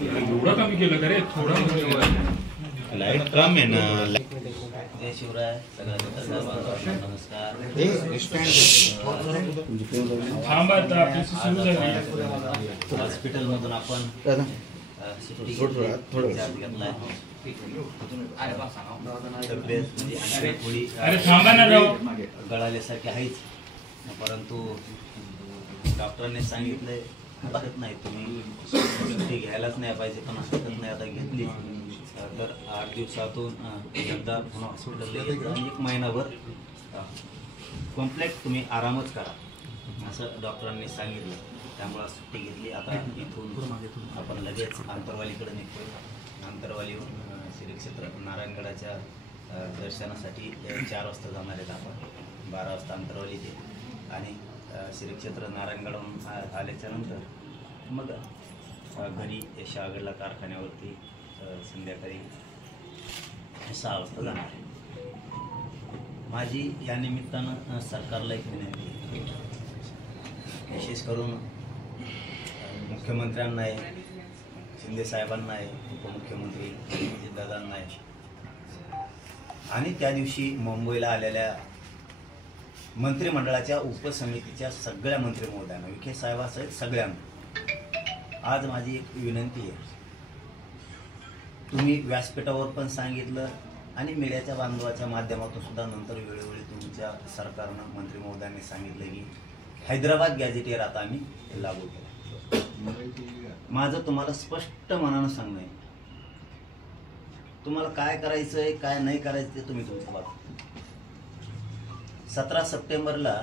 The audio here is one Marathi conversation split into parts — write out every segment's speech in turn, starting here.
एवढं कमी केलं का रे? थोडं लाईट कम आहे ना. जय शिवराय सगळ्यांना नमस्कार. हॉस्पिटल मधून आपण गळाल्यासारखी आहेच, परंतु डॉक्टरांनी सांगितलंय हरकत नाही, तुम्ही सुट्टी घ्यायलाच नाही पाहिजे, पण हरकत नाही आता घेतली तर 8 दिवसातून एकदा पुन्हा हॉस्पिटलला यायचं आणि 1 महिनाभर कम्प्लीट तुम्ही आरामच करा असं डॉक्टरांनी सांगितलं. त्यामुळे सुट्टी घेतली. आता इथून आपण लगेच आंतरवालीकडे निघतोय. आंतरवालीहून श्री क्षेत्र नारायणगडाच्या दर्शनासाठी 4 वाजता जाणार आहेत आपण. 12 वाजता आंतरवाली ते आणि श्री क्षेत्र नारायणगडहून आल्याच्या नंतर मग घरी शहागडला कारखान्यावरती संध्याकाळी 6 वाजता जाणार आहे. माझी या निमित्तानं सरकारला एक विनंती आहे, विशेष करून मुख्यमंत्र्यांना आहे, शिंदे साहेबांना आहे, उपमुख्यमंत्री दादांना आहे आणि त्या दिवशी मुंबईला आलेल्या मंत्रिमंडळाच्या उपसमितीच्या सगळ्या मंत्री महोदयांना, विखे साहेबासहित सगळ्यांना आज माझी एक विनंती आहे. तुम्ही व्यासपीठावर पण सांगितलं आणि मीडियाच्या बांधवाच्या माध्यमातून सुद्धा नंतर वेळोवेळी तुमच्या सरकारनं मंत्री महोदयांनी सांगितलं की हैदराबाद गॅझेटियर आता आम्ही लागू केलं. माझं तुम्हाला स्पष्ट मनानं सांगणं आहे, तुम्हाला काय करायचं आहे काय नाही करायचं ते तुम्ही तुमच्या बाबतीत. 17 सप्टेंबरला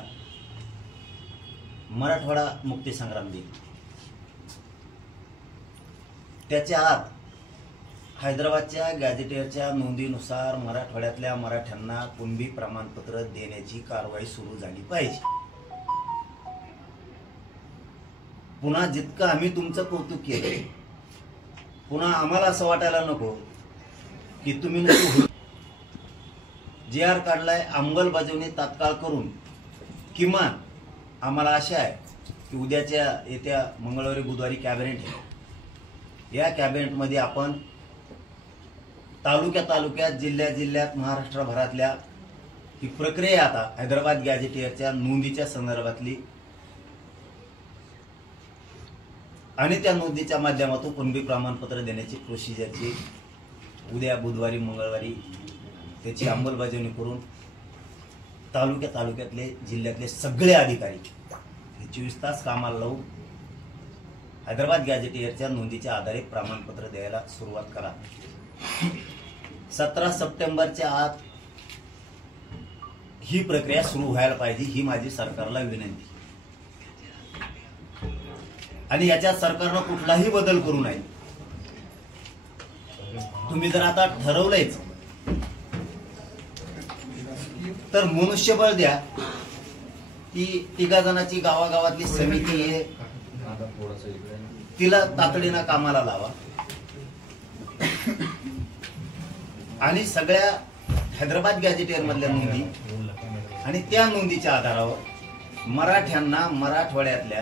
मराठवाडा मुक्तीसंग्राम दिन, त्याच्या आत हैदराबादच्या गॅझेटियरच्या नोंदीनुसार मराठवाड्यातल्या मराठ्यांना कुणबी प्रमाणपत्र देण्याची कारवाई सुरू झाली पाहिजे. पुन्हा जितकं आम्ही तुमचं कौतुक केलं, पुन्हा आम्हाला असं वाटायला नको की तुम्ही JR काढलाय, अंमलबजावणी तात्काळ करून किमान आम्हाला आशा आहे की उद्याच्या येत्या मंगळवारी बुधवारी कॅबिनेट आहे, या कॅबिनेटमध्ये आपण तालुक्यात जिल्ह्यात महाराष्ट्रभरातल्या ही प्रक्रिया आता हैदराबाद गॅझेटियरच्या नोंदीच्या संदर्भातली आणि त्या नोंदीच्या माध्यमातून कुणबी प्रमाणपत्र देण्याची प्रोसिजरची उद्या बुधवारी मंगळवारी त्याची अंमलबजावणी करून तालुक्यातले जिल्ह्यातले सगळे अधिकारी 24 तास कामाला लावून हैदराबाद गॅझेटियरच्या नोंदीच्या आधारे प्रमाणपत्र द्यायला सुरुवात करा. 17 सप्टेंबरच्या आत ही प्रक्रिया सुरू व्हायला पाहिजे, ही माझी सरकारला विनंती. आणि याच्यात सरकारनं कुठलाही बदल करू नये. तुम्ही जर आता ठरवलंयच तर मनुष्यबळ द्या. ती 3 जणांची गावागावातली समिती आहे, तिला तातडीनं कामाला लावा आणि सगळ्या हैदराबाद गॅझेटियर मधल्या नोंदी आणि त्या नोंदीच्या आधारावर मराठ्यांना मराठवाड्यातल्या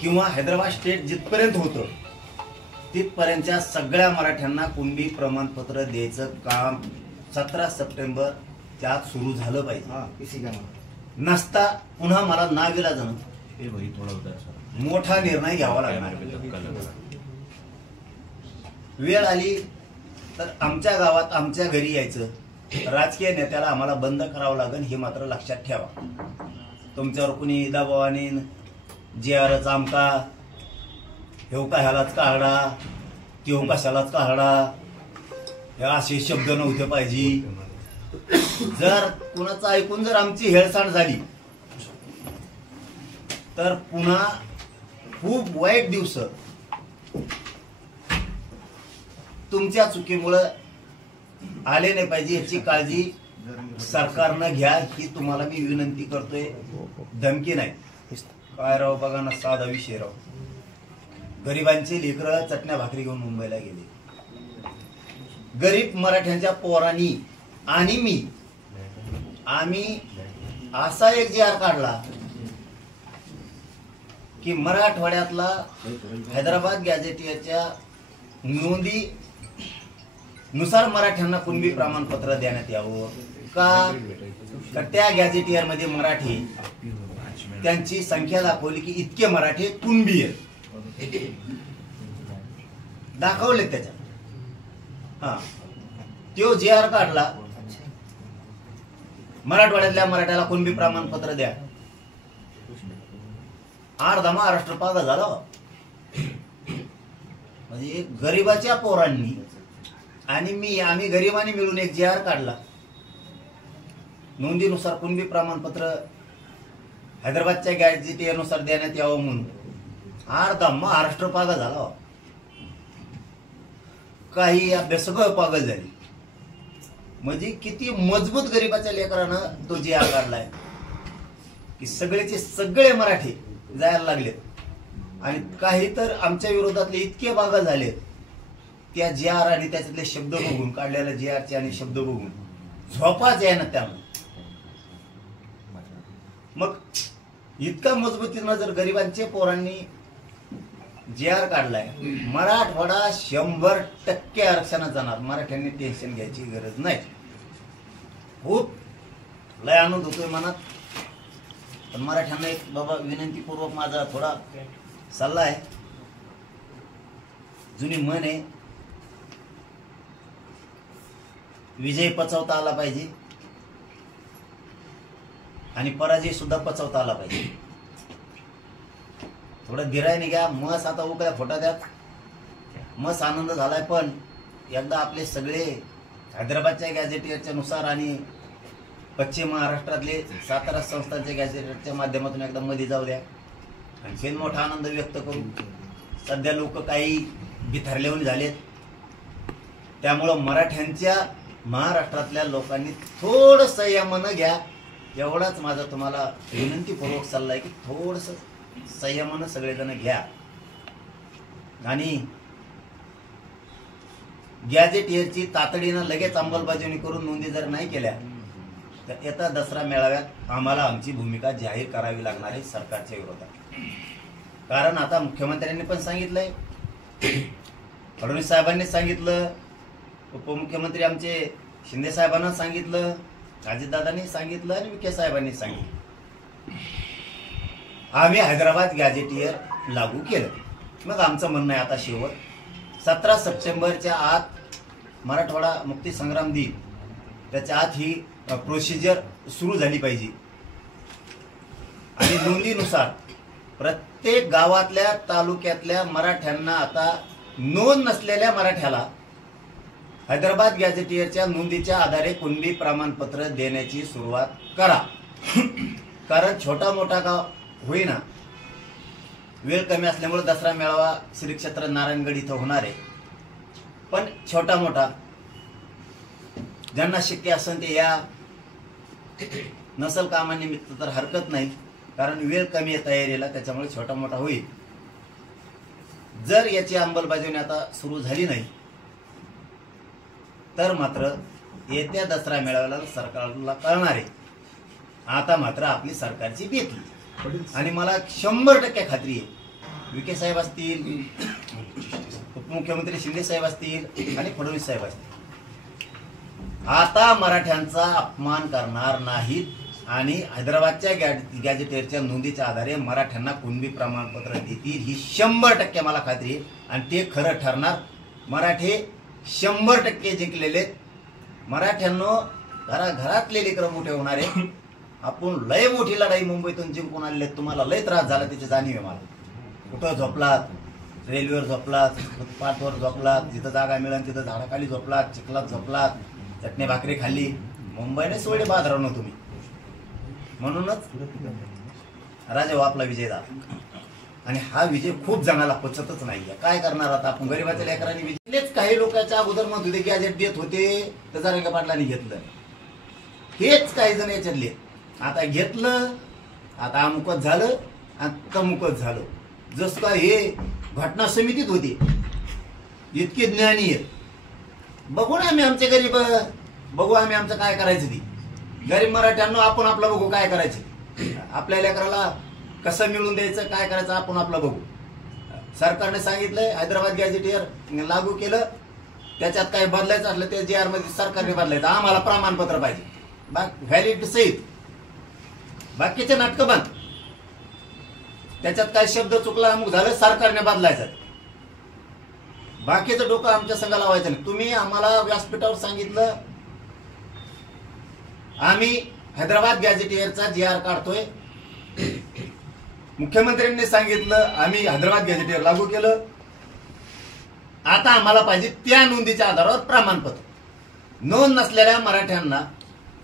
किंवा हैदराबाद स्टेट जिथपर्यंत होतं तिथपर्यंतच्या सगळ्या मराठ्यांना कुणबी प्रमाणपत्र द्यायचं काम 17 सप्टेंबर त्यात सुरू झालं पाहिजे. नसता पुन्हा मला नाविलाजानं मोठा निर्णय घ्यावा लागणार. वेळ आली तर आमच्या गावात आमच्या घरी यायचं, राजकीय नेत्याला आम्हाला बंद करावं लागेल हे मात्र लक्षात ठेवा. तुमच्यावर कुणी दबावाने JRच आमका हेव का ह्यालाच काढा तेव कशालाच काढा हे असे शब्द नव्हते पाहिजे. जर कुणाचं ऐकून जर आमची हेळसांड झाली तर पुन्हा खूप वाईट दिवस तुमच्या चुकीमुळं आले नाही पाहिजे याची काळजी सरकारनं घ्या, ही तुम्हाला मी विनंती करतोय. धमकी नाही. काय राव बघा ना, साधा विषय राव. गरिबांचे लेकरं चटण्या भाकरी घेऊन मुंबईला गेले. गरीब मराठ्यांच्या पोरांनी आणि आम्ही असा एक JR काढला की मराठवाड्यातला हैदराबाद गॅझेटियरच्या नोंदी नुसार मराठ्यांना कुणबी प्रमाणपत्र देण्यात यावं का त्या गॅझेटियर मध्ये मराठी त्यांची संख्या दाखवली की इतके मराठी कुणबी आहेत, दाखवले त्याच्यात. हा तो JR काढला, मराठवाड्यातल्या मराठ्याला कुणबी प्रमाणपत्र द्या. अर्धा महाराष्ट्र पागा झाला. म्हणजे गरिबाच्या पोरांनी आणि आम्ही गरिबांनी मिळून एक JR काढला, नोंदीनुसार कुणबी प्रमाणपत्र हैदराबादच्या गॅझेटियरनुसार देण्यात यावं म्हणून. अर्धा महाराष्ट्र पागल झाला. काही अभ्यासक पागल झाली. म्हणजे किती मजबूत गरिबाच्या लेकरानं तो JR काढलाय की सगळेचे सगळे मराठी जायला लागलेत. आणि काही तर आमच्या विरोधातले इतके पागल झाले त्या JR आणि त्याच्यातले शब्द बघून, काढलेल्या JR चे आणि शब्द बघून झोपाच आहे ना त्यामुळे. मग इतका मजबूतीनं जर गरिबांचे पोरांनी JR काढलाय, मराठवाडा 100% आरक्षणात जाणार. मराठ्यांनी टेन्शन घ्यायची गरज नाही. खूप लय आनंद होतोय मनात. पण मराठ्यांना एक बाबा विनंतीपूर्वक माझा थोडा सल्ला आहे. जुनी म्हण आहे, विजय पचवता आला पाहिजे आणि पराजय सुद्धा पचवता आला पाहिजे. थोडं धीराने घ्या. मस आता उकळ्या फोटा द्यात. मस आनंद झालाय. पण एकदा आपले सगळे हैदराबादच्या गॅझेटियरच्या नुसार आणि पश्चिम महाराष्ट्रातले सातारा संस्थांच्या गॅझेटियरच्या माध्यमातून एकदा मध्ये जाऊ द्या. आणखीन मोठा आनंद व्यक्त करू. सध्या लोक काही बिथरलेवून झालेत. त्यामुळं मराठ्यांच्या महाराष्ट्रातल्या लोकांनी थोडं संयमानं घ्या. एवढाच माझा तुम्हाला विनंतीपूर्वक सल्ला आहे की थोडस संयमानं सगळेजण घ्या. आणि गॅझेटियरची तातडीनं लगेच अंमलबजावणी करून नोंदी जर नाही केल्या तर येत्या दसरा मेळाव्यात आम्हाला आमची भूमिका जाहीर करावी लागणार आहे सरकारच्या विरोधात. कारण आता मुख्यमंत्र्यांनी पण सांगितलंय, फडणवीस साहेबांनी सांगितलं, उपमुख्यमंत्री आमचे शिंदे साहेबांना सांगितलं, अजितदादांनी सांगितलं आणि विखे साहेबांनी सांगितलं. आम्ही हैदराबाद गॅझेटियर लागू केलं. मग आमचं म्हणणं आहे आता शेवट 17 सप्टेंबरच्या आत मराठवाडा मुक्ती संग्राम दिन, त्याच्या आत ही प्रोसिजर सुरू झाली पाहिजे. आणि नोंदीनुसार प्रत्येक गावातल्या तालुक्यातल्या मराठ्यांना, आता नोंद नसलेल्या मराठ्याला हैदराबाद गॅझेटियरच्या नोंदीच्या आधारे कुणबी प्रमाणपत्र देण्याची सुरुवात करा. कारण छोटा मोठा गाव होईना, वेळ कमी असल्यामुळे दसरा मेळावा श्री क्षेत्र नारायणगड इथं होणार आहे. पण छोटा मोठा ज्यांना शक्य असेल ते या. नसल कामानिमित्त तर हरकत नाही, कारण वेळ कमी आहे तयारीला, त्याच्यामुळे छोटा मोठा होईल. जर याची अंमलबजावणी आता सुरू झाली नाही तर मात्र येत्या दसरा मेळाव्याला सरकारला कळणार आहे. आता मात्र आपली सरकारची बेतली. आणि मला 100% खात्री आहे, विखे साहेब असतील, उपमुख्यमंत्री शिंदे साहेब असतील आणि फडणवीस साहेब असतील, आता मराठ्यांचा अपमान करणार नाहीत आणि हैदराबादच्या गॅझेटियरच्या नोंदीच्या आधारे मराठ्यांना कुणबी प्रमाणपत्र देतील. ही 100% मला खात्री आहे आणि ते खरं ठरणार. मराठे 100% जिंकलेले. मराठ्यांनो घराघरातले लेकरं मोठे होणार आहे. आपण लय मोठी लढाई मुंबईतून जिंकून आलेले. तुम्हाला लय त्रास झाला त्याची जाणीव आहे मला. कुठं झोपलात, रेल्वेवर झोपलात, फुटपाथवर झोपलात, जिथं जागा मिळेल तिथं झाडाखाली झोपलात, चिखलात झोपलात, चटणी भाकरी खाल्ली. मुंबईने सोडे बाजारावं तुम्ही. म्हणूनच राजा आपला विजय झाला. आणि हा विजय खूप जणाला पचतच नाहीये. काय करणार आता आपण गरीबाच्या लेकरांनी विजयलेच. काही लोकांच्या अगोदर मग होते गॅजेट देत होते तर जरांगे पाटलांनी घेतलं. हेच काही जण याच्यातले आता घेतलं, आता अमुकच झालं आणि तमुकच झालं. जस का हे घटना समितीत होते, इतके ज्ञानी आहेत. बघू ना आम्ही आमचे गरीब, बघू आम्ही आमचं काय करायचं. ती गरीब मराठ्यांना आपण आपलं बघू काय करायचं. आपल्या लेकराला कसं मिळून द्यायचं, काय करायचं आपण आपलं बघू. सरकारने सांगितलंय हैदराबाद गॅझेटियर लागू केलं, त्याच्यात काही बदलायचं असलं ते JR मध्ये सरकारने बदलायचं, आम्हाला प्रमाणपत्र पाहिजे व्हॅलिडिटी सहित. बाकीचे नाटकं बंद. त्याच्यात काही शब्द चुकला अमुक झालं सरकारने बदलायचं, बाकीचं डोकं आमच्या संघाला लावायचं नाही. तुम्ही आम्हाला व्यासपीठावर सांगितलं आम्ही हैदराबाद गॅझेटियरचा JR काढतोय, मुख्यमंत्र्यांनी सांगितलं आम्ही हैदराबाद गॅझेटियर लागू केलं, आता आम्हाला पाहिजे त्या नोंदीच्या आधारावर प्रमाणपत्र. नोंद नसलेल्या मराठ्यांना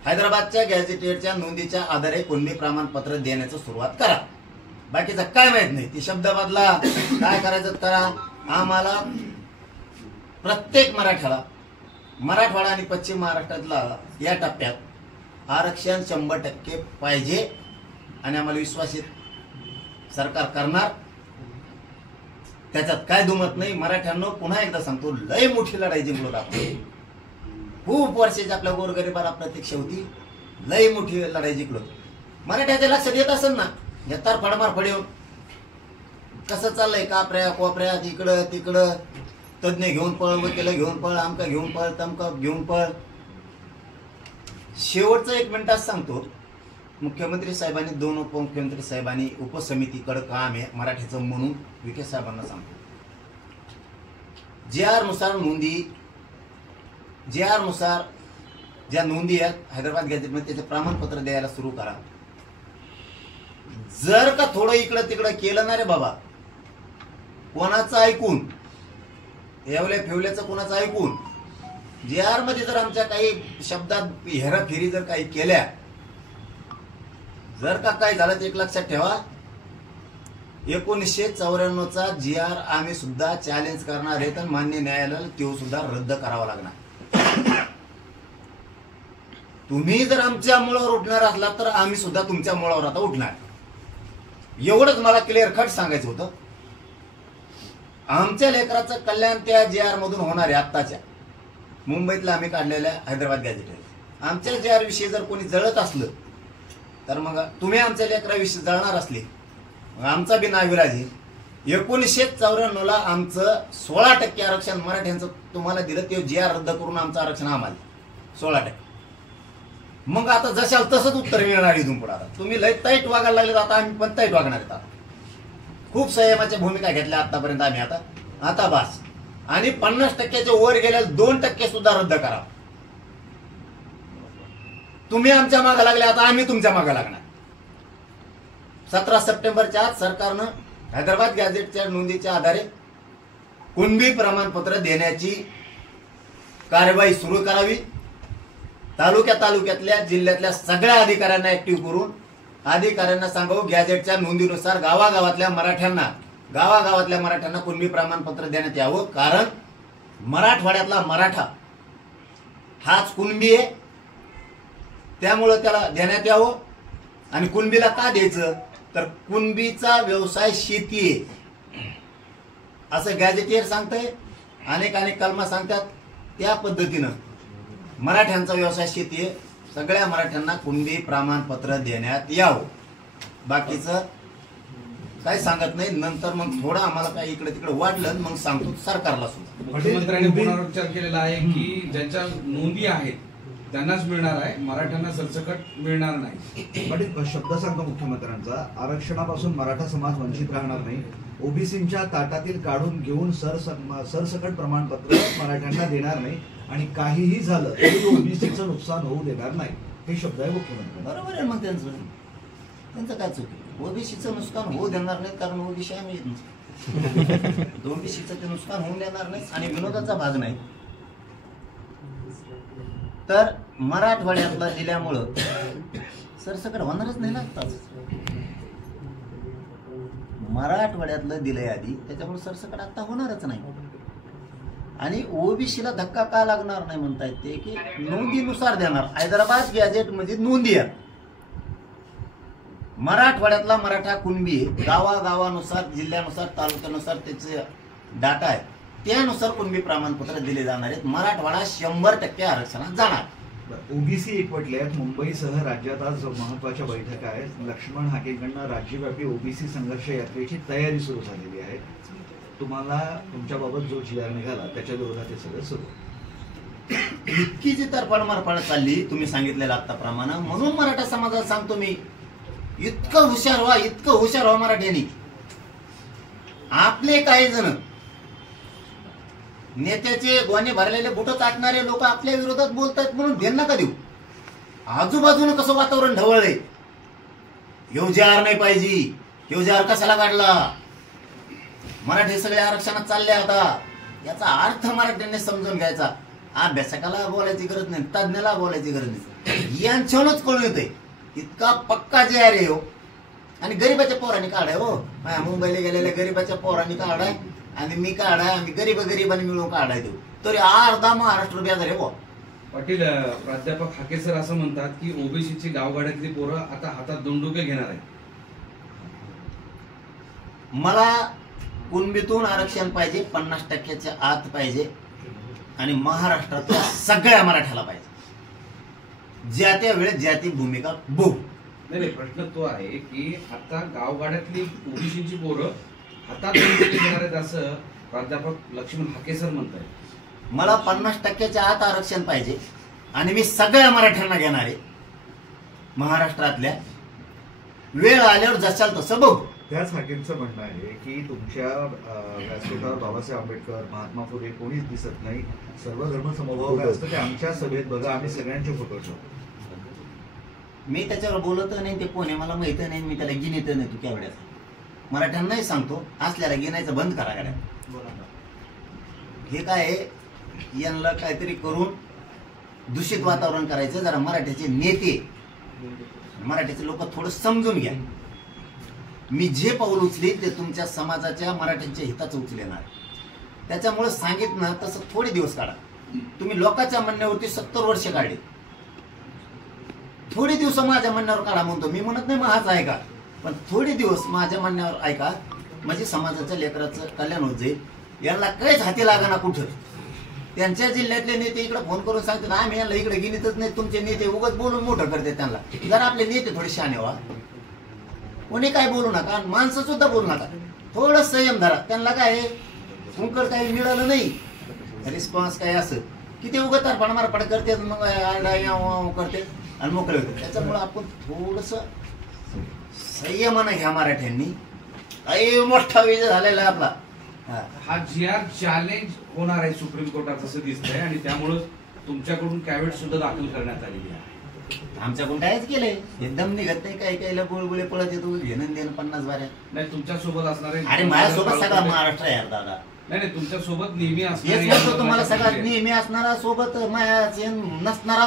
हैदराबादच्या गॅझेटियरच्या नोंदीच्या आधारे कुणबी प्रमाणपत्र देण्याची सुरुवात करा. बाकीचं काय माहित नाही, ती शब्द बदला, काय करायचं करा. आम्हाला प्रत्येक मराठ्याला, मराठवाडा आणि पश्चिम महाराष्ट्रातला या टप्प्यात आरक्षण 100% पाहिजे आणि आम्हाला विश्वासित सरकार करणार, त्याच्यात काय दुमत नाही. मराठ्यांनो पुन्हा एकदा सांगतो, लय मोठी लढाई जिंकलो आपण. खूप वर्षाची आपल्या गोरगरिबाला प्रतीक्षा होती, लय मोठी लढाई जिंकलो. मराठ्याच्या लक्षात येत असेल ना, या तारफाडमार फडेऊन कसं चाललंय, कापऱ्या कोपऱ्यात इकडं तिकडं, तज्ञ घेऊन पळ, वकील घेऊन पळ, आमका घेऊन पळ, तमका घेऊन पळ. शेवटचं 1 मिनिटात सांगतो, मुख्यमंत्री साहेबांनी, 2 उपमुख्यमंत्री साहेबांनी उपसमितीकडे काम आहे मराठीचं म्हणून विखे साहेबांना सांगतो, JR नुसार नोंदी, JR नुसार ज्या नोंदी आहेत हैदराबाद गॅझेटमध्ये त्याचे प्रमाणपत्र द्यायला सुरू करा. जर का थोडं इकडं तिकडं केलं ना रे बाबा, कोणाचं ऐकून, एवढ्या फेवल्याचं कोणाचं ऐकून, JR मध्ये जर आमच्या काही शब्दात हेराफेरी जर काही केल्या, जर का काय झालं तर एक लक्षात ठेवा, 1994चा JR आम्ही सुद्धा चॅलेंज करणार आहे, तर मान्य न्यायालयाला तो सुद्धा रद्द करावा लागणार. तुम्ही जर आमच्या मुळावर उठणार असला तर आम्ही सुद्धा तुमच्या मुळावर आता उठणार. एवढंच मला क्लिअर कट सांगायचं होतं. आमच्या लेकराचं कल्याण त्या JR मधून होणार आहे. आत्ताच्या मुंबईतल्या आम्ही काढलेल्या हैदराबाद गॅझेटियर आमच्या JR विषयी जर कोणी जळत असलं तर मग तुम्ही आमच्या लेकराविषयी जळणार असले, आमचा बी नाविलाज आहे. 1994ला आमचं 16% आरक्षण मराठ्यांचं तुम्हाला दिलं, ते JR रद्द करून आमचं आरक्षण आम्हाला 16%. मग आता जशाल तसंच उत्तर मिळणार इथून पुढे. आता तुम्ही लय ताईट वागायला लागले, आता आम्ही पण ताईट वागणार आहेत. आता खूप संयमाच्या भूमिका घेतल्या आतापर्यंत आम्ही, आता बास. आणि 50%च्या वर गेल्या 2% सुद्धा रद्द करा. तुम्ही आमच्या मागे लागले, आता आम्ही तुमच्या मागे लागणार. 17 सप्टेंबरच्या आत सरकारनं हैदराबाद गॅझेटच्या नोंदीच्या आधारे कुणबी प्रमाणपत्र देण्याची कार्यवाही सुरू करावी. तालुक्यातल्या जिल्ह्यातल्या सगळ्या अधिकाऱ्यांना ऍक्टिव्ह करून अधिकाऱ्यांना सांगावं, गॅझेटच्या नोंदीनुसार गावागावातल्या मराठ्यांना कुणबी प्रमाणपत्र देण्यात यावं. कारण मराठवाड्यातला मराठा हाच कुणबी आहे, त्यामुळं त्याला देण्यात यावं. आणि कुणबीला का द्यायचं, तर कुणबीचा व्यवसाय शेती आहे असं गॅझेटियर सांगतंय. अनेक कलमा सांगतात. त्या पद्धतीनं मराठ्यांचा व्यवसाय शेती आहे, सगळ्या मराठ्यांना कुणबी प्रमाणपत्र देण्यात यावं. बाकीचं काही सांगत नाही. नंतर मग थोडं आम्हाला काही इकडे तिकडे वाटलं मग सांगतो सरकारला सुद्धा. मुख्यमंत्र्यांनी पुनरुच्चार केलेला आहे की ज्यांच्या नोंदी आहेत त्यांनाच मिळणार आहे, मराठ्यांना सरसकट मिळणार नाही. पण शब्द सांगतो मुख्यमंत्र्यांचा, आरक्षणापासून मराठा समाज वंचित राहणार नाही. ओबीसींच्या ताटातील काढून घेऊन सरसकट प्रमाणपत्र मराठ्यांना देणार नाही आणि काहीही झालं तरी ओबीसीचं नुकसान होऊ देणार नाही. हे शब्द आहे मुख्यमंत्री. बरोबर आहे. मग त्यांचं काय चुकी, ओबीसीचं नुकसान होऊ देणार नाही, कारण ओबीसी आम्ही ओबीसीचं ते नुकसान होऊ देणार नाही आणि विनोदाचा भाग नाही. तर मराठवाड्यातला दिल्यामुळं सरसकट होणारच नाही लागतात. मराठवाड्यातलं दिलंय आधी, त्याच्यामुळे सरसकट आता होणारच नाही. आणि ओबीसीला धक्का का लागणार नाही म्हणता येते की नोंदीनुसार देणार. हैदराबाद गॅझेट म्हणजे नोंदी आहे. मराठवाड्यातला मराठा कुणबी गावागावानुसार, जिल्ह्यानुसार, तालुक्यानुसार त्याचे डाटा आहे, त्यानुसार कुणबी प्रमाणपत्र दिले जाणार आहेत. मराठवाडा 100% आरक्षणात जाणार. ओबीसी एकवटले आहेत. मुंबईसह राज्यात आज महत्वाच्या बैठका आहेत. लक्ष्मण हाकेंकडनं राज्यव्यापी ओबीसी संघर्ष यात्रेची तयारी सुरू झालेली आहे. तुम्हाला तुमच्याबाबत जो GR निघाला त्याच्या विरोधात हे सगळं सुरू. इतकी जी तरफड चालली तुम्ही सांगितलेलं आत्ताप्रमाणे, म्हणून मराठा समाजाला सांगतो मी, इतकं हुशार व्हा मराठ्यांनी. आपले काही जण नेत्याचे गोणे भरलेले बुट चाटणारे लोक आपल्या विरोधात बोलतात म्हणून ध्यान नका देऊ. आजूबाजूनं कसं वातावरण ढवळलंय. ह्यो GR नाही पाहिजे, ह्यो GR कशाला काढला, मराठी सगळे आरक्षणात चालले आता. याचा अर्थ मराठ्यांनी समजून घ्यायचा. अभ्यासकाला बोलायची गरज नाही, तज्ञाला बोलायची गरज नाही, यांच्यावरच कळून येते. इतका पक्का GR आहे हो. आणि गरीबाच्या पोरांनी काढाय हो. मुंबईला गेलेल्या गरीबाच्या पोरांनी काढाय आणि मी काढाय, आम्ही गरीबांनी मिळून काढाय देऊ, तरी अर्धा महाराष्ट्र बेजार आहे हो. पाटील, प्राध्यापक हाके सर असं म्हणतात की ओबीसीची गावगाड्यातली पोरं आता हातात दंडुके घेणार आहे. मला कुणबीतून आरक्षण पाहिजे, 50% आत पाहिजे आणि महाराष्ट्रातल्या सगळ्या मराठ्याला पाहिजे. ज्या त्या वेळेत ज्या ती भूमिका बघू. नाही, प्रश्न तो आहे की आता गावगाड्यातली ओबीसीची पोरं हातात दंडुके घेणार आहेत असं प्राध्यापक लक्ष्मण हाके सर म्हणतात. मला 50% आत आरक्षण पाहिजे आणि मी सगळ्या मराठ्यांना घेणार आहे महाराष्ट्रातल्या. वेळ आल्यावर जशाल तसं बघू. त्याच हाकेंचं म्हणणं आहे की तुमच्या व्यासपीठावर बाबासाहेब आंबेडकर, महात्मा फुले कोणीच दिसत नाही. सर्व धर्म समभाव काय असतं ते आमच्या सभेत बघा, आम्ही सगळ्यांचे फोटो ठेवतो. मी त्याच्यावर बोलत नाही, ते कोण आहे मला माहित नाही, मी त्याला गिनीत नाही. तू केवढ्याचा मराठ्यांनाही सांगतो, असल्याला गिनायचं बंद करा गाड्या. हे काय यांना काहीतरी करून दूषित वातावरण करायचं. जरा मराठ्याचे नेते, मराठ्याचे लोक थोडं समजून घ्या. मी जे पाऊल उचली ते तुमच्या समाजाच्या मराठ्यांच्या हिताचं उचलेणार. त्याच्यामुळे सांगितलं तसं थोडे दिवस काढा. तुम्ही लोकांच्या म्हणण्यावरती 70 वर्ष काढले, थोडे दिवस माझ्या म्हणण्यावर काढा म्हणतो मी. म्हणत नाही महाच ऐका, पण थोडे दिवस माझ्या म्हणण्यावर ऐका, म्हणजे समाजाच्या लेकराचं कल्याण होत जाईल. यांना काहीच हाती लागाना कुठं. त्यांच्या जिल्ह्यातले नेते इकडे फोन करून सांगतात आम्ही यांना इकडे गिनीतच नाही. तुमचे नेते उगाच बोलून मोठं करते. त्यांना जरा आपले नेते थोडे शहाणे व्हा. कोणी काय बोलू नका, माणसं सुद्धा बोलू नका. थोडं संयम धरा. त्यांना काय कुंकड काही मिळालं नाही, रिस्पॉन्स काय असं की ते उगाच मारपाड करते, मग करते आणि मोकळे होते. त्याच्यामुळे आपण थोडस संयमानं घ्या मराठ्यांनी. मोठा विजय झालेला आहे आपला. हा GR चॅलेंज होणार आहे सुप्रीम कोर्टात असं दिसतंय आणि त्यामुळे तुमच्याकडून कॅवेट सुद्धा दाखल करण्यात आलेली आहे. आमच्याकडून कायच केलंय, एकदम निघत नाही. काही काही गुळगुळे पळत येतो, घेणं देणं 50 बाऱ्या. नाही, तुमच्या सोबत असणार आहे. अरे माझ्यासोबत सगळा महाराष्ट्र आहे दादा. नाही, तुमच्या सोबत नेहमी हेच तुम्हाला सगळ्यात नेहमी असणारा, सोबत नसणारा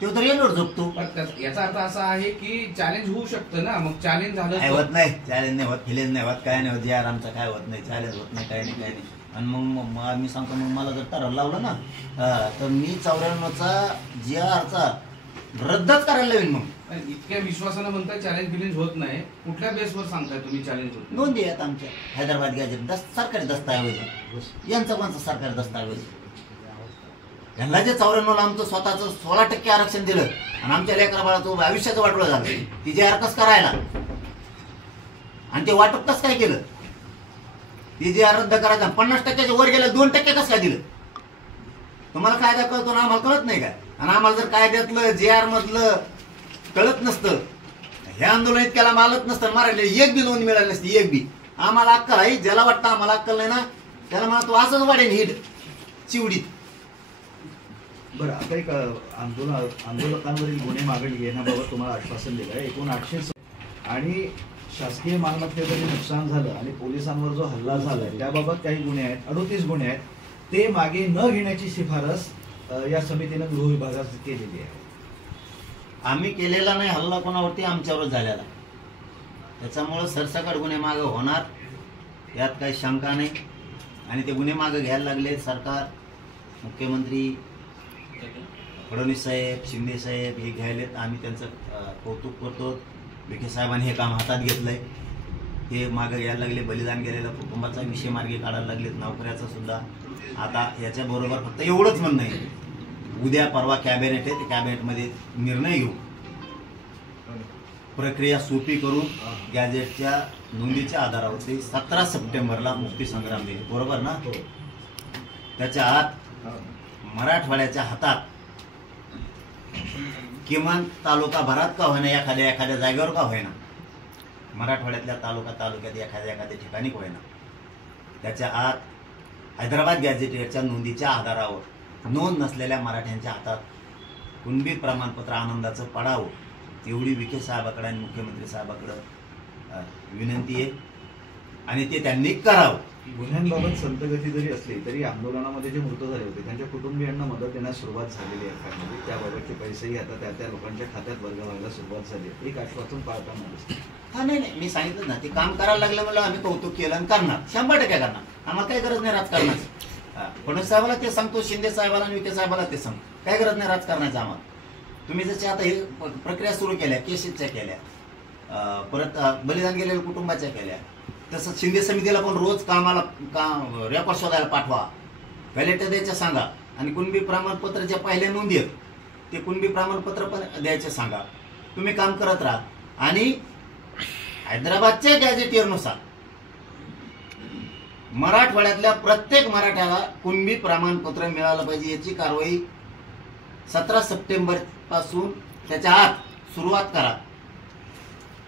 तो तर येणार झोपतो. याचा अर्थ असा आहे की चॅलेंज होऊ शकतं ना. मग चॅलेंज झालं होत नाही, चॅलेंज नाही होत, फिलेज नाही होत, काय नाही होत. यार आमचा काय होत नाही, चॅलेंज होत नाही, काय नाही. आणि मग मी सांगतो, मग मला जर ठरवलं लावलं ना तर मी 94चा GRचा रद्दच करायला लावीन. मग इतक्या विश्वासानं म्हणताय चॅलेंज बिलेंज होत नाही. कुठल्या बेसवर सांगताय तुम्ही चॅलेंज होत? नोंदी आहेत आमच्या हैदराबाद गॅजेट, सरकारी दस्तावेज. यांचा कोणचा सरकारी दस्तावेज? यांना जे 94ला आमचं स्वतःचं 16% आरक्षण दिलं आणि आमच्या लेकरा बाळाचं आयुष्याचं वाटोळं झालं. ती GR कसं करायला आणि ते वाटप कसं काय केलं? ती GR रद्द करायचं 50%च्या वर गेलं, 2% कसं काय दिलं? तुम्हाला कायदा कळतो ना, आम्हाला कळत नाही काय? आणि आम्हाला जर कायद्यातलं GR मधलं कळत नसतं, हे आंदोलन इतक्याला मालत नसतं, मारायला एक बी नोंद मिळाली नसती, एक बी. आम्हाला अक्कल आहे, ज्याला वाटतं आम्हाला अक्कल नाही ना त्याला मला तो असंच वाढेल हिट चिवडीत. बरं, आता एक आंदोलकांवरील गुन्हे मागे घेण्याबाबत तुम्हाला आश्वासन दिलं आहे. एकूण 800 आणि शासकीय मालमत्तेचं नुकसान झालं आणि पोलिसांवर जो हल्ला झाला त्याबाबत काही गुन्हे आहेत, 38 गुन्हे आहेत. ते मागे न घेण्याची शिफारस या समितीनं गृह विभागात केलेली आहे. आम्ही केलेला नाही हल्ला, कोणावरती आमच्यावर झालेला. त्याच्यामुळं सरसकट गुन्हे मागे होणार, यात काही शंका नाही. आणि ते गुन्हे मागे घ्यायला लागले सरकार, मुख्यमंत्री फडणवीस साहेब, शिंदे साहेब हे घ्यायलेत. आम्ही त्यांचं कौतुक करतो. विखे साहेबांनी हे काम हातात घेतलंय, हे मागे घ्यायला लागले. बलिदान गेलेल्या कुटुंबाचा विषय मार्गी काढायला लागलेत, नोकऱ्याचा सुद्धा. आता याच्याबरोबर फक्त एवढंच म्हणणं आहे उद्या परवा कॅबिनेट आहे, त्या कॅबिनेटमध्ये निर्णय घेऊ, प्रक्रिया सोपी करून गॅजेटच्या नोंदीच्या आधारावर ते 17 सप्टेंबरला मुक्तीसंग्राम दिन, बरोबर ना? त्याच्या आत मराठवाड्याच्या हातात किमान तालुका भरात का होईना, एखाद्या जागेवर का होईना, मराठवाड्यातल्या तालुक्यात एखाद्या ठिकाणी का होईना, त्याच्या आत हैदराबाद गॅझेटियरच्या नोंदीच्या आधारावर नोंद नसलेल्या मराठ्यांच्या हातात कुणबी प्रमाणपत्र आनंदाचं पडावं, एवढी विखे साहेबाकडे आणि मुख्यमंत्री साहेबाकडं विनंती आहे आणि ते त्यांनी करावं. गुन्ह्यांबाबत संतगती जरी असली तरी आंदोलनामध्ये जे मृत झाले होते त्यांच्या कुटुंबियांना मदत देण्यास सुरुवात झालेली आहे त्यामध्ये, त्याबाबतचे पैसेही आता त्या लोकांच्या खात्यात वर्ग व्हायला सुरुवात झाली आहे. एक आश्वासन पाळताना दिसतं. हा नाही, मी सांगितलं ना, ते काम करायला लागलं म्हणलं आम्ही कौतुक केलं आणि करणार, 100% करणार. आम्हाला काही गरज नाही राजकारणाची. फडणवीस साहेबाला ते सांगतो, शिंदे साहेबाला आणि विखे साहेबाला ते सांगतो, काही गरज नाही राजकारणाची आम्हाला. तुम्ही जसे आता हे प्रक्रिया सुरू केल्या, केसेसच्या केल्या, परत बलिदान गेलेल्या कुटुंबाच्या केल्या, तसंच शिंदे समितीला पण रोज कामाला रेकॉर्ड शोधायला पाठवा, व्हॅलिडिटी द्यायचं सांगा, आणि कुणबी प्रमाणपत्र जे पहिल्या नोंदी आहेत ते कुणबी प्रमाणपत्र पण द्यायचे सांगा. तुम्ही काम करत राहा आणि हैदराबादच्या गॅझेटियरनुसार मराठवाड्यातल्या प्रत्येक मराठ्याला कुणबी प्रमाणपत्र मिळालं पाहिजे, याची कारवाई 17 सप्टेंबर पासून त्याच्या आत सुरुवात करा.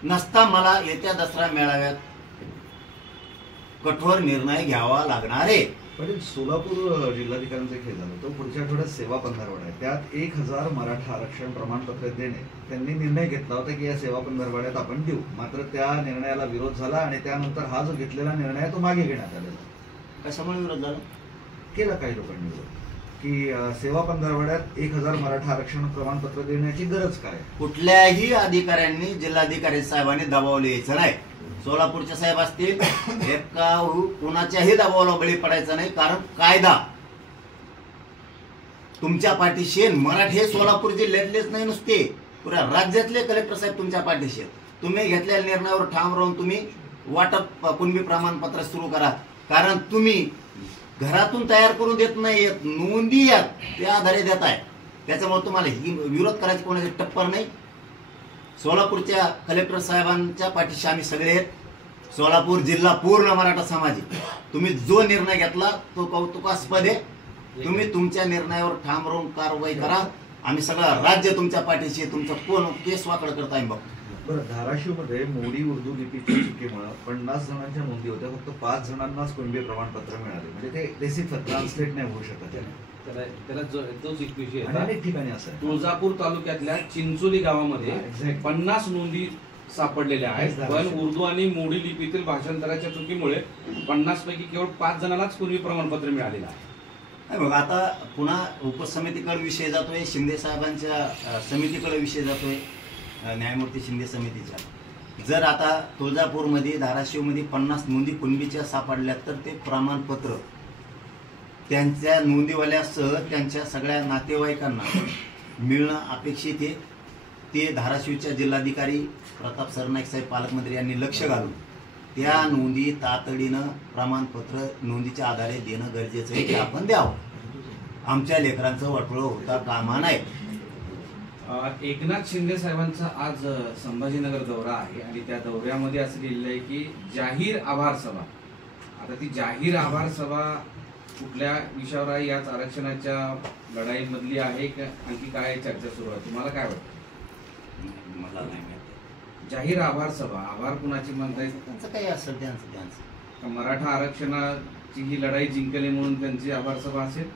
नसता मला येत्या दसरा मेळाव्यात कठोर निर्णय घ्यावा लागणार आहे. पण सोलापूर जिल्हाधिकाऱ्यांचा खेळ झाला, तो पुढच्या आठवड्यात सेवा पंधरवडा आहे, त्यात 1000 मराठा आरक्षण प्रमाणपत्र देणे, त्यांनी निर्णय घेतला होता की या सेवा पंधरवड्यात आपण देऊ. मात्र त्या निर्णयाला विरोध झाला आणि त्यानंतर हा जो घेतलेला निर्णय आहे तो मागे घेण्यात आलेला. कशामुळे विरोध झाला? केला काही लोकांनी विरोध की सेवा पंधरवड्यात 1000 मराठा आरक्षण प्रमाणपत्र देण्याची गरज काय? कुठल्याही अधिकाऱ्यांनी, जिल्हाधिकारी साहेबांनी दबावले यायचं नाही. सोलापूरचे साहेब असतील, कुणाच्याही दबावाला बळी पडायचं नाही, कारण कायदा तुमच्या पाठीशी आहे. मराठी हे सोलापूर जिल्ह्यातलेच नाही, नुसते पुऱ्या राज्यातले कलेक्टर साहेब तुमच्या पाठीशी आहेत. तुम्ही घेतलेल्या निर्णयावर ठाम राहून तुम्ही वाटप कुणबी प्रमाणपत्र सुरू करा, कारण तुम्ही घरातून तयार करून देत नाही, नोंदी आहेत त्या आधारे देत आहे. त्याच्यामुळे तुम्हाला ही विरोध करायची कोणाची टप्पर नाही. सोलापूरच्या कलेक्टर साहेबांच्या पाठीशी आम्ही सगळे आहेत. सोलापूर जिल्हा पूर्ण मराठा समाज आहे. तुम्ही जो निर्णय घेतला तो कौतुकास्पद आहे. तुम्ही तुमच्या निर्णयावर ठाम राहून कारवाई करा. आम्ही सगळं राज्य तुमच्या पाठीशी आहे. तुमचं कोण केस वाकड करता आम्ही बघतो. बरं, धाराशिवमध्ये मोडी उर्दू लिपीच्या चुकीमुळे 50 जणांच्या नोंदी होत्या, फक्त 5 जणांनाच कुणबी प्रमाणपत्र मिळाले. म्हणजे ते रेसिप्ट ट्रान्सलेट नाही होऊ शकत. त्याला तोच एक विषय आहे. अनेक ठिकाणी असं आहे. तुळजापूर तालुक्यातल्या चिंचोली गावामध्ये 50 नोंदी सापडलेल्या आहेत, पण उर्दू आणि मोडी लिपीतील भाषांतराच्या चुकीमुळे 50 पैकी केवळ 5 जणांनाच कुणबी प्रमाणपत्र मिळालेलं आहे. बघ, आता पुन्हा उपसमितीकडे विषय जातोय, शिंदे साहेबांच्या समितीकडे विषय जातोय, न्यायमूर्ती शिंदे समितीच्या. जर आता तुळजापूरमध्ये, धाराशिवमध्ये 50 नोंदी कुणबीच्या सापडल्या तर ते प्रमाणपत्र त्यांच्या नोंदीवाल्यासह त्यांच्या सगळ्या नातेवाईकांना मिळणं अपेक्षित आहे. ते धाराशिवच्या जिल्हाधिकारी प्रताप सरनाईक साहेब पालकमंत्री यांनी लक्ष घालून त्या नोंदी तातडीनं प्रमाणपत्र नोंदीच्या आधारे देणं गरजेचं आहे, की आपण द्यावं. आमच्या लेकरांचं वाटोळं होता कामा नाही. एकनाथ शिंदे साहेबांचा आज संभाजीनगर दौरा आहे आणि त्या दौऱ्यामध्ये असं लिहिलं आहे की जाहीर आभार सभा. आता ती जाहीर आभार सभा कुठल्या विषयावर आहे? याच आरक्षणाच्या लढाईमधली आहे का आणखी काय चर्चा सुरू आहे? तुम्हाला काय वाटतं? मला नाही माहिती. जाहीर आभार सभा, आभार कुणाची म्हणताय? त्यांचं काही असेल त्यांचं मराठा आरक्षणाची ही लढाई जिंकली म्हणून त्यांची आभार सभा असेल?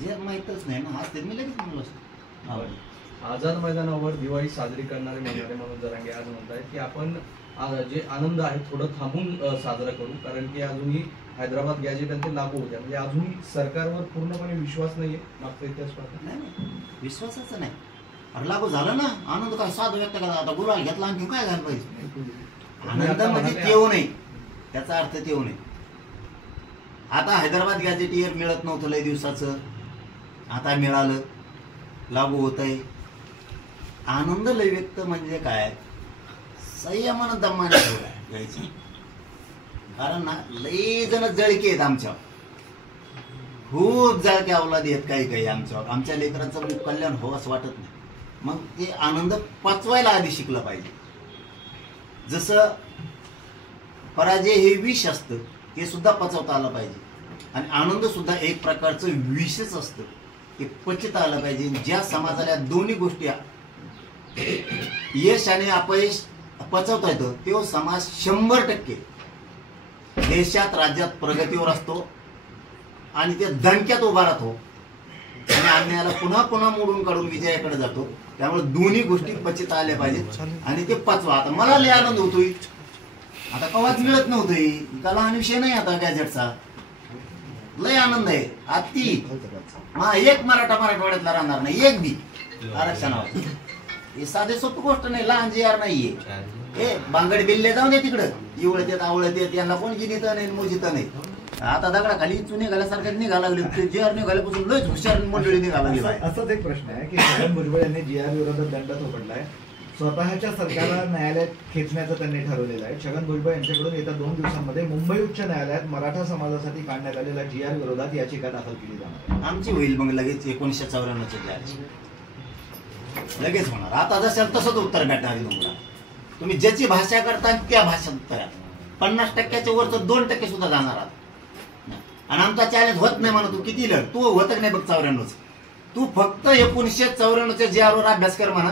जे माहीतच नाही ना, आज ते मी लगेच म्हणलो असतो. आझाद मैदानावर दिवाळी साजरी करणारे मनोज जरांगे आज म्हणतायत की आपण जे आनंद आहे थोडं थांबून साजरा करू, कारण की अजूनही हैदराबाद गॅजेट लागू होत्या. म्हणजे अजूनही सरकारवर पूर्णपणे विश्वास नाहीये. मागचा इतिहास पाहता नाही, विश्वासाचं नाही. अरे लागू झालं ना, आनंद काय साधू व्यक्त करा. आता गुलाल घेतला आणखी काय झालं पाहिजे? आनंद म्हणजे तेव नाही, त्याचा अर्थ तेव नाही. आता हैदराबाद गॅजेटियर मिळत नव्हतं लय दिवसाचं, आता मिळालं, लागू होत आहे. आनंद लय व्यक्त म्हणजे काय? संयमानं दमाने घ्यायची. कारण ना लय जण जळके आहेत आमच्या. खूप जाळक्या अवलादी आहेत काही आमच्या लेकरांचं कल्याण हो असं वाटत नाही. मग ते आनंद पचवायला आधी शिकलं पाहिजे. जसं पराजय हे विष असतं ते सुद्धा पचवता आलं पाहिजे आणि आनंद सुद्धा एक प्रकारचं विषच असतं ते पचता आलं पाहिजे. ज्या समाजाला दोन्ही गोष्टी यश आणि अपयश पचवता येतं तो समाज 100% देशात राज्यात प्रगतीवर असतो आणि ते दणक्यात उभा राहतो आणि अन्यायाला पुन्हा पुन्हा मोडून काढून विजयाकडे जातो. त्यामुळे दोन्ही गोष्टी पचता आल्या पाहिजेत आणि ते पचवा. आता मला लय आनंद होतोय, आता कवाच मिळत नव्हतोय, त्याला हा विषय नाही आता गॅजेटचा लय आनंद आहे. अति एक मराठवाड्यातला राहणार नाही एक बी आरक्षणावर. हे साधे सोपी गोष्ट नाही, लहान जी आर नाहीये. हे बांगड बिल्ले जाऊन दे तिकडं, इवळत येत आवळत येत यांना कोण गिनीत नाही मोजित नाही. आता दगडा खाली चुने घाल्यासारखं निघाला लागले. जी आर निघाल्यापासून लयच हुशार मंडळी निघाला लागली. असाच एक प्रश्न आहे की छगन भुजबळ यांनी GR विरोधात दंड थोपटलाय. स्वतःच्या सरकारला न्यायालयात खेचण्याचं त्यांनी ठरवलेलं आहे. छगन भुजबळ यांच्याकडून येत्या 2 दिवसांमध्ये मुंबई उच्च न्यायालयात मराठा समाजासाठी काढण्यात आलेल्या GR विरोधात याचिका दाखल केली जाणार. आमची होईल मग लगेच 1994 लगेच होणार. आता जसं तसंच उत्तर भेटणार तुम्हाला. तुम्ही ज्याची भाषा करता त्या भाषेत उत्तर 50%च्या वरचं 2% सुद्धा जाणार आहात. आणि आमचा चॅलेंज होत नाही म्हणा. तू किती लढ, तू होत नाही बघ 94च. तू फक्त 1994च्या GR वर अभ्यास कर म्हणा.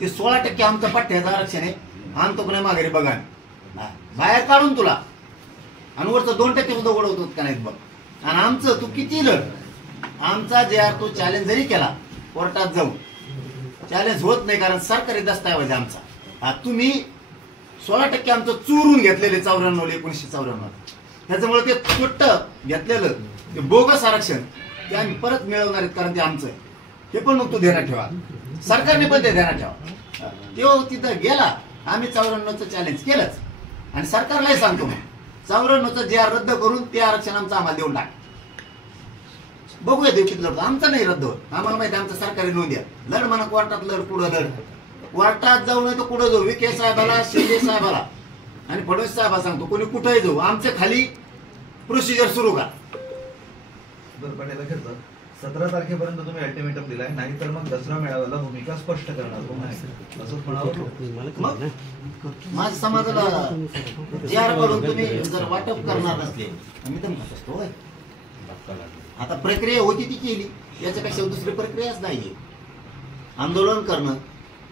ते 16% आमचं पठ्ठ्याचं आरक्षण आहे. आणतो कोणी माघारी बघा बाहेर काढून तुला आणि वरचं 2% सुद्धा उडवतो का नाहीत बघ. आणि आमचं तू किती लढ, आमचा GR तू चॅलेंज जरी केला कोर्टात जाऊन चॅलेंज होत नाही कारण सरकारी दस्तऐवज आमचा. तुम्ही 16% आमचं चोरून घेतलेले 94 1994 त्याच्यामुळे ते तुट्ट घेतलेलं ते बोगस आरक्षण ते आम्ही परत मिळवणार आहेत कारण ते आमचं आहे. हे पण मग तू ध्यानात ठेवा, सरकारने पण ते ध्यानात ठेवा. तो तिथं गेला, आम्ही 94चं चॅलेंज केलंच आणि सरकारलाही सांगतो मग 94चं GR रद्द करून ते आरक्षण आमचं आम्हाला देऊन टाक. बघूया देऊ किती लढतो. आमचं नाही रद्द होत, आम्हाला माहिती आमचं सरकारी नोंद द्या. लढ म्हणा कोर्टात लढ, पुढं लढ. कोर्टात जाऊ नाही तर कुठं जाऊ, विखे साहेबाला शिंदे साहेबाला आणि फडणवीस साहेबाला सांगतो कोणी कुठेही जाऊ, आमच्या खाली प्रोसिजर सुरू का. बरं पण याला घेतलं 17 तारखेपर्यंत तुम्ही अल्टिमेटम दिलाय, नाही तर मग दसरा मेळाव्याला भूमिका स्पष्ट करणार असंच म्हणावं. मग माझ्या समाजाला GR करून तुम्ही जर वाटप करणार नसले आम्ही तर म्हणत असतो. आता प्रक्रिया होती ती केली, याच्यापेक्षा दुसरी प्रक्रियाच नाहीये. आंदोलन करणं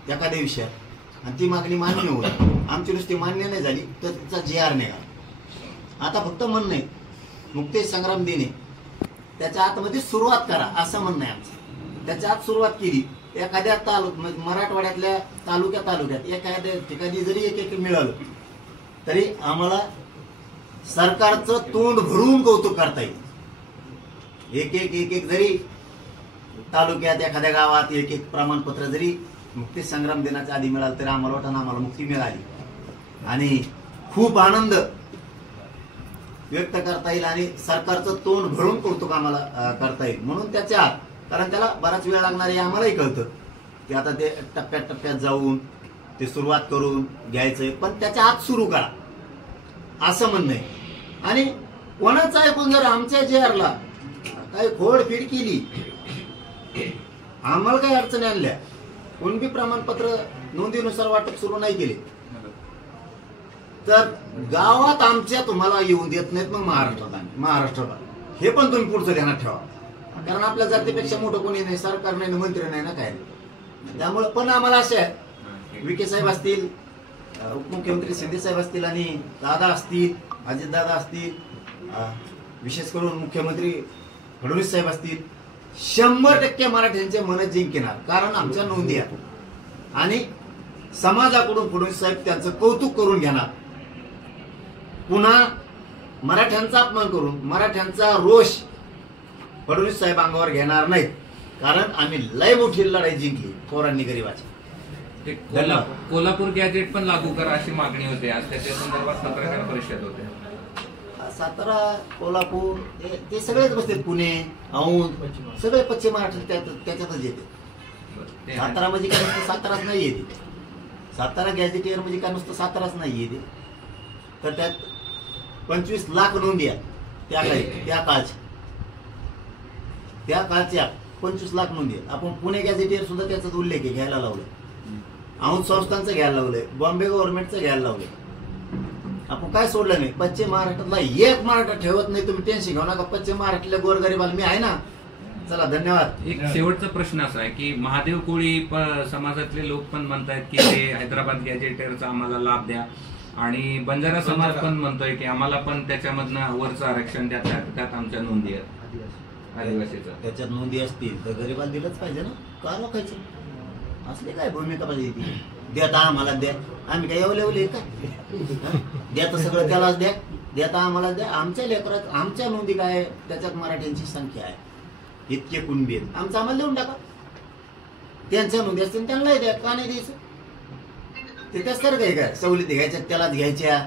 एखाद्या विषयात आणि ती मागणी मान्य होत, आमची नुसती मान्य नाही झाली तर तिचा GR निघाला. आता फक्त म्हणणं आहे मुक्ती संग्राम दिने त्याच्या आतमध्ये सुरुवात करा असं म्हणणं आहे आमचं. त्याच्या आत सुरुवात केली एखाद्या मराठवाड्यातल्या तालुक्यात एखाद्या ठिकाणी जरी एक मिळालं तरी आम्हाला सरकारचं तोंड भरून कौतुक करता येईल. एक जरी तालुक्यात एखाद्या गावात एक प्रमाणपत्र जरी मुक्ती संग्राम दिनाच्या आधी मिळालं तरी आम्हाला वाटतं आम्हाला मुक्ती मिळाली आणि खूप आनंद व्यक्त करता येईल आणि सरकारचं तोंड भरून कौतुक आम्हाला करता येईल. म्हणून त्याच्या आत, कारण त्याला बराच वेळ लागणार आहे आम्हालाही कळतं की आता ते टप्प्यात जाऊन ते सुरुवात करून घ्यायचंय, पण त्याच्या आत सुरू करा असं म्हणणं आहे. आणि कोणाचं ऐकून जर आमच्या GRला काही खोडफीड केली, आम्हाला काही अडचणी आणल्या, कोणबी प्रमाणपत्र नोंदीनुसार वाटप सुरू नाही केले तर गावात आमच्या तुम्हाला येऊन देत नाहीत. मग महाराष्ट्रात हे पण तुम्ही पुढचं ध्यानात ठेवा. कारण आपल्या जातीपेक्षा मोठं कोणी नाही, सरकार नाही, मंत्री नाही ना काय. त्यामुळे पण आम्हाला असे आहे विखे साहेब असतील, उपमुख्यमंत्री शिंदे साहेब असतील आणि दादा असतील, अजित दादा असतील, विशेष करून मुख्यमंत्री फडणवीस साहेब असतील, 100% मराठ्यांचे मन जिंकणार. कारण आमच्या नोंदी आहेत आणि समाजाकडून फडणवीस साहेब त्यांचं कौतुक करून घेणार. पुन्हा मराठ्यांचा अपमान करून मराठ्यांचा रोष फडणवीस साहेब अंगावर घेणार नाहीत. कारण आम्ही लय मोठी लढाई जिंकली पोरांनी गरिबाची. कोल्हापूर गॅजेट पण लागू करा अशी मागणी होते आज, त्याच्या संदर्भात पत्रकार परिषद होते. सातारा, कोल्हापूर ते सगळेच बसतात, पुणे, औंध सगळे पश्चिम महाराष्ट्र त्याच्यातच येते. सातारा म्हणजे काय नुसतं साताराच नाही येते. सातारा गॅजेटियर म्हणजे काय नुसतं साताराच नाही येते. तर त्यात 25 लाख नोंदी आहेत त्या काळच्या. त्या काळच्या 25 लाख नोंदी आहेत. आपण पुणे गॅझेटियर सुद्धा त्याचाच उल्लेख आहे, घ्यायला लावलं. औंध संस्थांचं घ्यायला लावलंय, बॉम्बे गव्हर्नमेंटचं घ्यायला लावलंय. आपण काय सोडलं नाही. पश्चिम महाराष्ट्रातला एक मराठा ठेवत नाही. तुम्ही टेन्शन घेऊ नका. पश्चिम महाराष्ट्रातल्या गोरगरीबाला मी आहे ना. चला, धन्यवाद. एक शेवटचा प्रश्न असा आहे की महादेव कोळी समाजातले लोक पण म्हणतायत की ते हैदराबाद गॅजेटियरचा आम्हाला लाभ द्या, आणि बंजारा समाज पण म्हणतोय की आम्हाला पण त्याच्यामधनं वरचं आरक्षण द्या, त्यात आमच्या नोंदी आहेत आदिवासीचं. त्याच्यात नोंदी असतील तर गरीबाला दिलंच पाहिजे ना. का लोकांचं असले काय भूमिका पाहिजे ती? द्या तर आम्हाला द्या. आम्ही काय एवढे काय द्या तर सगळं त्यालाच द्या. द्या तर आम्हाला द्या. आमच्या लेकरात आमच्या नोंदी काय, त्याच्यात मराठ्यांची संख्या आहे, इतके कुणबी आहेत. आमचं आम्हाला देऊन टाका. त्यांच्या नोंदी असतील त्यांनाही द्या. का नाही द्यायचं? ते त्याच कर काय सवलती घ्यायच्या त्यालाच घ्यायच्या.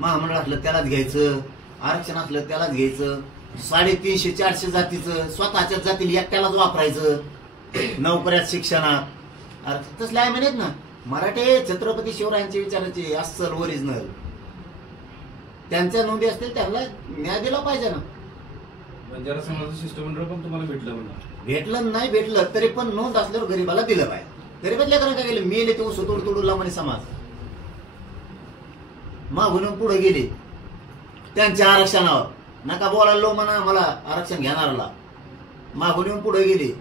महामंडळ असलं त्यालाच घ्यायचं, आरक्षण असलं त्यालाच घ्यायचं. 350-400 जातीचं स्वतःच्या जातीला एकट्यालाच वापरायचं. नोकऱ्यात, शिक्षणात तसले आहे म्हणत ना. मराठे छत्रपती शिवरायांचे विचाराचे अस्सल ओरिजिनल. त्यांच्या नोंदी असतील त्यांना न्याय दिला पाहिजे ना. बंजारा समाजाचं शिष्टमंडळ पण तुम्हाला भेटलं म्हणा. भेटलं नाही भेटलं तरी पण नोंद असल्यावर गरीबाला दिलं पाहिजे. गरीबातल्या कारण काय गेले, मेले ते ऊस तोडूला म्हणे समाज. मागून पुढे गेले त्यांच्या आरक्षणावर. नका बोलायला म्हणा मला आरक्षण घेणाराला. मागून येऊन पुढे गेले.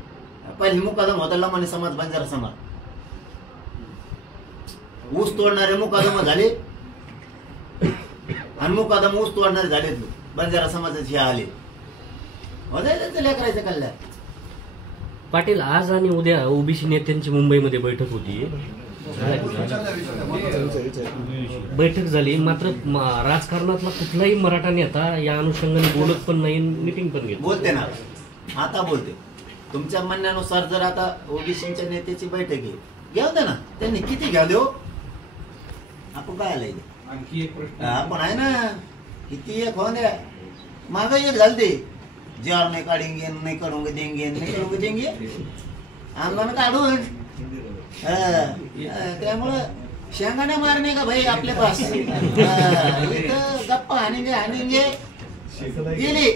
पहिली मुकादम होता म्हणे समाज, बंजारा समाज. ऊस तोडणारे मुकादम झाले आणि मुकादम ऊस तोडणारे झाले बंजारा समाजाचे आले. करायचं कल्ल्याण. पाटील, आज आणि उद्या ओबीसी नेत्यांची मुंबईमध्ये बैठक होती. बैठक झाली, मात्र राजकारणातला कुठलाही मराठा नेता या अनुषंगाने बोलत पण नाही, मिटिंग पण घेत. बोलते ना, आता बोलते. तुमच्या म्हणण्यानुसार जर आता ओबीसीच्या नेत्याची बैठक आहे, घ्या द्या ना. त्यांनी किती घ्या देऊ, आपण काय आलाय. आणखी एक प्रश्न आपण आहे ना, किती एक हो द्या. माग एक झाल ते जार नाही काढेंगे, नाही करूंगे देंगे, नाही करूंगे देंगे. अंगण काढून त्यामुळं शेंगाने मारणे का भाई आपल्या पास. गप्पा हाणेंगे गेले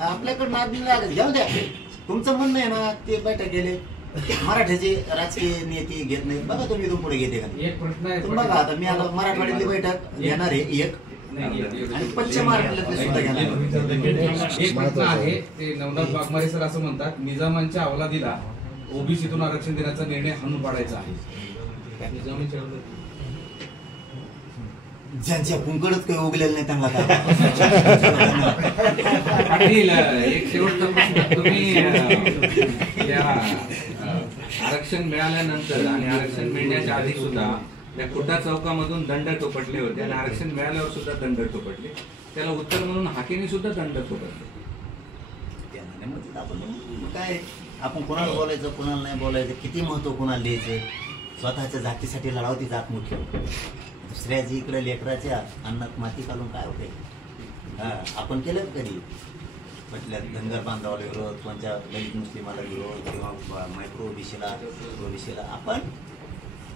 आपल्याकडे नाद लागत. घेऊन द्या. तुमचं म्हणणं आहे ना, ते बैठक गेले मराठ्याचे राजकीय नेते घेत नाही. बघा तुम्ही इथून पुढे घेते का. एक प्रश्न आहे. तुम्ही बघा आता मी आता मराठवाड्यातली बैठक घेणार आहे एक, आणि पश्चिम महाराष्ट्रातली सुद्धा घेणार आहे. एक प्रश्न आहे. ते नवनाथ वाघमारे सर असं म्हणतात, निजामांच्या अवलादीला ओबीसीतून आरक्षण देण्याचा निर्णय हाणून पाडायचा आहे. ज्यांच्या कुंकडच काही उगलेलं नाही त्यांना पाटील, एक शेवटचा प्रश्न. तुम्ही त्या आरक्षण मिळाल्यानंतर आणि आरक्षण मिळण्याच्या आधी सुद्धा त्या खुटा चौकामधून दंड टोपटले होते, आणि आरक्षण मिळाल्यावर सुद्धा दंड टोपटले. त्याला उत्तर म्हणून हाकेने सुद्धा दंड टोपटले. काय आपण कोणाला बोलायचं, कोणाला नाही बोलायचं, किती महत्व कोणाला द्यायचं. स्वतःच्या जातीसाठी लढावती जात मोठी. दुसऱ्याची इकडे लेकराच्या अन्नात माती घालून काय होते. आपण केलं कधी म्हटलं धनगर बांधवाला विरोध, कोणत्या दलित मुस्लिमाला विरोध, किंवा मायक्रो ओबीसीला आपण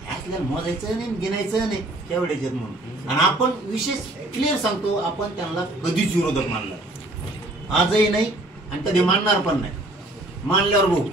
आपल्याला मोजायचं नाही, गिनायचं नाही केवढ्याच्यात म्हणून. आणि आपण विशेष क्लिअर सांगतो, आपण त्यांना कधीच विरोधक मानला आजही नाही आणि कधी मानणार पण नाही. मानल्यावर बघू.